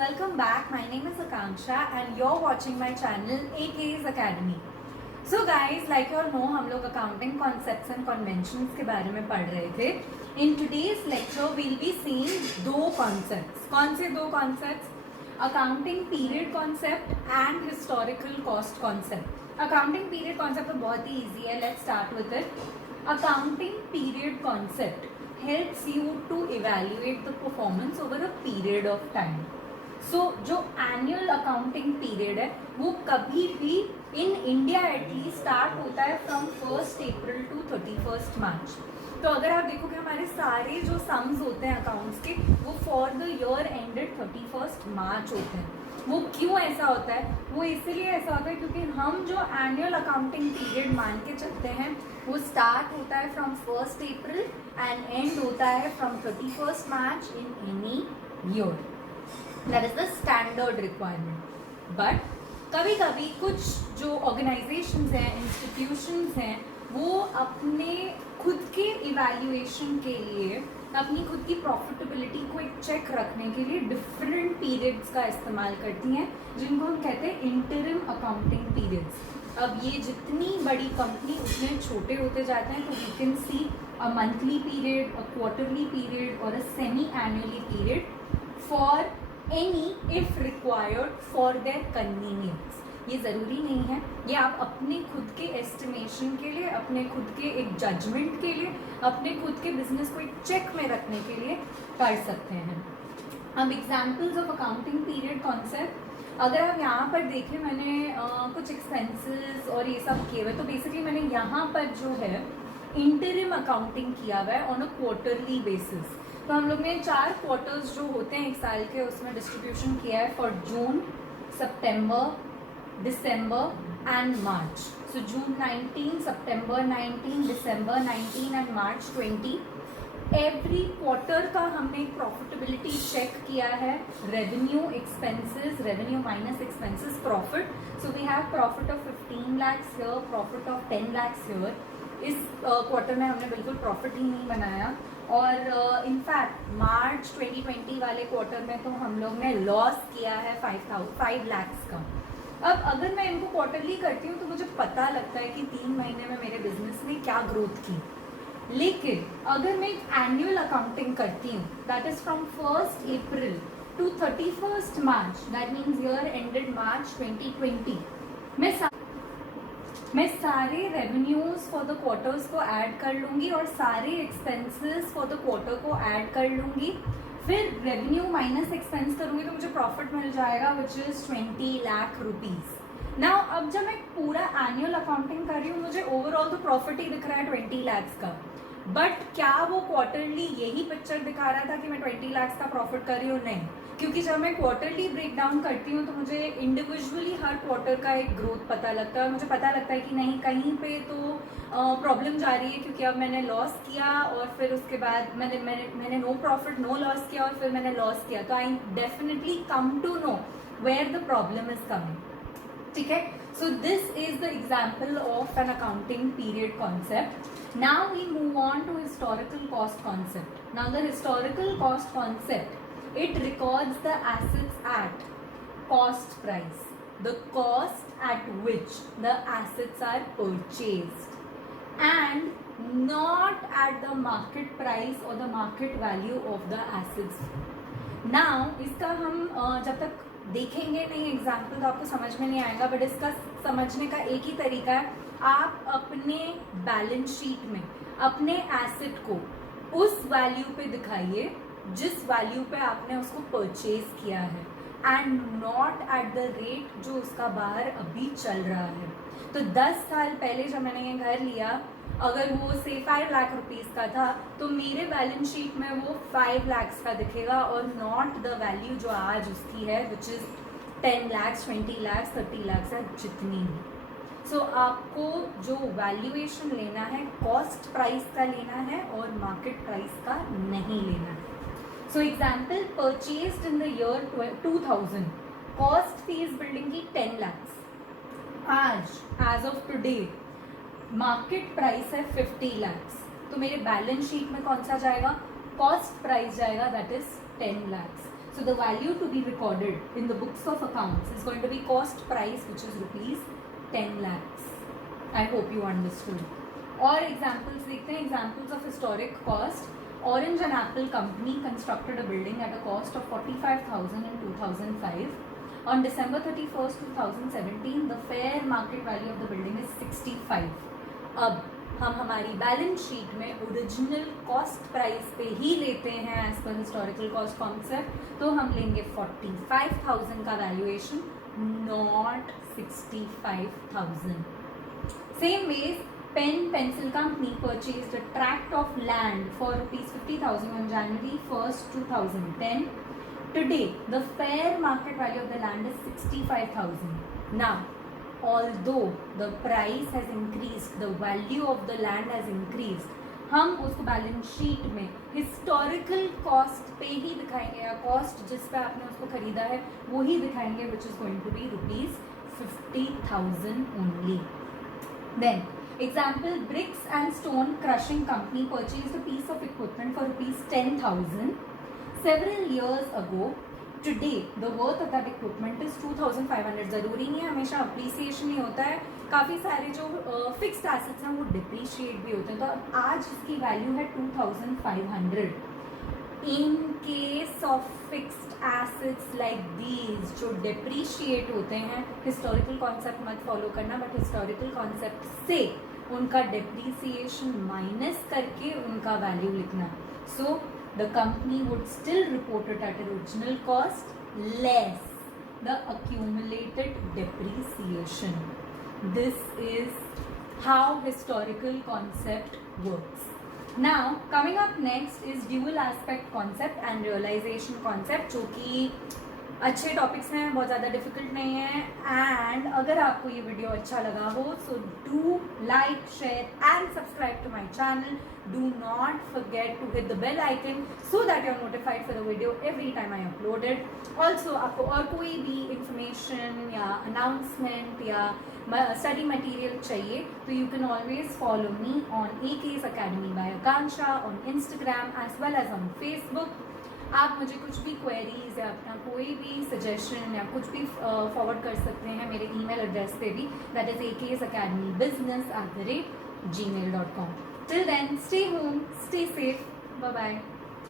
welcome back. My name is Akanksha and you're watching my channel AK's Academy. So guys, like you all know, हम लोग accounting concepts and conventions के बारे में पढ़ रहे थे. In today's lecture, we'll be seeing दो concepts. कौन से दो concepts? Accounting period concept and historical cost concept. Accounting period concept तो बहुत ही easy है. Let's start with it. Accounting period concept helps you to evaluate the performance over a period of time. So जो annual accounting period है वो कभी भी in India at least start होता है from 1st April to 31st March. तो अगर आप देखोगे हमारे सारे जो सम्स होते हैं अकाउंट्स के वो for the year ended 31st मार्च होते हैं. वो क्यों ऐसा होता है? वो इसलिए ऐसा होता है क्योंकि हम जो एनुअल अकाउंटिंग पीरियड मान के चलते हैं वो स्टार्ट होता है from 1st April and and होता है from 31st March in any year. That is the standard requirement. But कभी कभी कुछ जो ऑर्गेनाइजेशंस हैं, इंस्टीट्यूशंस हैं, वो अपने खुद के इवैल्यूएशन के लिए, अपनी खुद की प्रॉफिटेबिलिटी को एक चेक रखने के लिए डिफरेंट पीरियड्स का इस्तेमाल करती हैं जिनको हम कहते हैं इंटरिम अकाउंटिंग पीरियड्स. अब ये जितनी बड़ी कंपनी उतने छोटे होते जाते हैं. तो we can see a monthly period, a quarterly period और a semi annually period for any if required for their convenience. ये ज़रूरी नहीं है, ये आप अपने खुद के एस्टिमेशन के लिए, अपने खुद के एक जजमेंट के लिए, अपने खुद के बिजनेस को एक चेक में रखने के लिए कर सकते हैं. अब examples of accounting period concept अगर आप यहाँ पर देखें, मैंने कुछ एक्सपेंसेस और ये सब किए हुए. तो बेसिकली मैंने यहाँ पर जो है इंटरिम अकाउंटिंग किया हुआ है ऑन अ क्वार्टरली बेसिस. तो हम लोग ने 4 क्वार्टर्स जो होते हैं एक साल के उसमें डिस्ट्रीब्यूशन किया है for June, September, December and March. So June 19, September 19, December 19 and March 20. Every quarter का हमने प्रॉफिटेबिलिटी चेक किया है. Revenue, expenses, revenue minus expenses, profit. So we have profit of 15 lakhs here, profit of 10 lakhs here. इस quarter में हमने बिल्कुल profit ही नहीं बनाया. और इनफैक्ट मार्च 2020 वाले क्वार्टर में तो हम लोग ने लॉस किया है 5 lakhs का. अब अगर मैं इनको क्वार्टरली करती हूँ तो मुझे पता लगता है कि 3 महीने में मेरे बिजनेस ने क्या ग्रोथ की. लेकिन अगर मैं एक एनुअल अकाउंटिंग करती हूँ that is from 1st April to 31st March, that means year ended March 2020, मैं सारे रेवेन्यूज फॉर द क्वार्टर्स को ऐड कर लूँगी और सारे एक्सपेंसेस फॉर द क्वार्टर को ऐड कर लूँगी. फिर रेवेन्यू माइनस एक्सपेंस करूँगी तो मुझे प्रॉफिट मिल जाएगा which is 20 lakh rupees. Now अब जब मैं पूरा एनुअल अकाउंटिंग कर रही हूँ मुझे ओवरऑल तो प्रॉफिट ही दिख रहा है 20 lakhs का. बट क्या वो क्वार्टरली यही पिक्चर दिखा रहा था कि मैं 20 lakhs का प्रॉफिट कर रही हूँ? नहीं, क्योंकि जब मैं क्वार्टरली ब्रेक डाउन करती हूँ तो मुझे इंडिविजुअली हर क्वार्टर का एक ग्रोथ पता लगता है. मुझे पता लगता है कि नहीं, कहीं पे तो प्रॉब्लम जा रही है क्योंकि अब मैंने लॉस किया और फिर उसके बाद मैंने नो प्रॉफिट नो लॉस किया और फिर मैंने लॉस किया. तो I definitely come to know where the problem is coming. ठीक है. So this is the example of an accounting period concept. Now we move on to historical cost concept. Now the historical cost concept, it records the assets at cost price, the cost at which the assets are purchased and not at the market price or the market value of the assets. Now इसका हम जब तक देखेंगे नहीं example तो आपको समझ में नहीं आएगा. बट इसका समझने का एक ही तरीका है, आप अपने बैलेंस शीट में अपने एसेट को उस वैल्यू पे दिखाइए जिस वैल्यू पे आपने उसको परचेज किया है and not at the rate जो उसका बाहर अभी चल रहा है. तो 10 साल पहले जब मैंने ये घर लिया, अगर वो से 5 लाख रुपीज़ का था तो मेरे बैलेंस शीट में वो 5 lakhs का दिखेगा और नॉट द वैल्यू जो आज उसकी है which is 10 lakhs, 20 lakhs, 30 lakhs है जितनी भी. सो आपको जो वैल्यूएशन लेना है कॉस्ट प्राइस का लेना है और मार्केट प्राइस का नहीं लेना है. So example, purchased in the year 2000, cost fee इस बिल्डिंग की 10 lakhs. आज as of today market price है 50 lakhs. तो मेरे बैलेंस शीट में कौन सा जाएगा? कॉस्ट प्राइस जाएगा, that is 10 lakhs. So the value to be recorded in the books of accounts is going to be cost price, which is rupees 10 lakhs. I hope you understood. और examples देखते हैं, examples of historic cost. Orange and Apple Company constructed a building at a cost of 45,000 in 2005. On December 31st, 2017, the fair market value of the building is 65. अब हम हमारी balance sheet में original cost price पे ही लेते हैं as per historical cost concept, तो हम लेंगे 45,000 का valuation, not 65,000. Same ways, Pen Pencil Company purchased a tract of land for rupees 50,000 on January 1st, 2010. Today, the fair market value of the land is 65,000. Now, although the price has increased, the value of the land has increased, हम उसको balance sheet में historical cost पे ही दिखाएंगे, या cost जिस पे आपने उसको खरीदा है वो ही दिखाएंगे, which is going to be rupees 50,000 only. Then, example, Bricks and Stone Crushing Company purchased a piece of equipment for rupees 10,000 several years ago. Today, the worth of that equipment is 2,500. ज़रूरी नहीं है हमेशा appreciation ही होता है, काफ़ी सारे जो fixed assets हैं वो डिप्रिशिएट भी होते हैं. तो आज इसकी वैल्यू है 2,500. In case of fixed assets like these जो डिप्रिशिएट होते हैं, हिस्टोरिकल कॉन्सेप्ट मत फॉलो करना, बट हिस्टोरिकल कॉन्सेप्ट से उनका डिप्रिसिएशन माइनस करके उनका वैल्यू लिखना. So the company would still report it at original cost less the accumulated depreciation. This is how historical concept works. Now, coming up next is dual aspect concept and realization concept, जो कि अच्छे topics हैं, बहुत ज़्यादा difficult नहीं है. And अगर आपको ये वीडियो अच्छा लगा हो, so do like, share and subscribe to my channel. Do not forget to hit the bell icon so that you are notified for the video every time I upload it. Also आपको और कोई भी information या announcement या study material चाहिए तो you can always follow me on AK's Academy by Akansha on Instagram as well as on Facebook. आप मुझे कुछ भी क्वेरीज या अपना कोई भी सजेशन या कुछ भी फॉरवर्ड कर सकते हैं मेरे ईमेल एड्रेस पे भी, that is AKsAcademybusiness@gmail.com. Till then, stay home, stay safe, bye bye.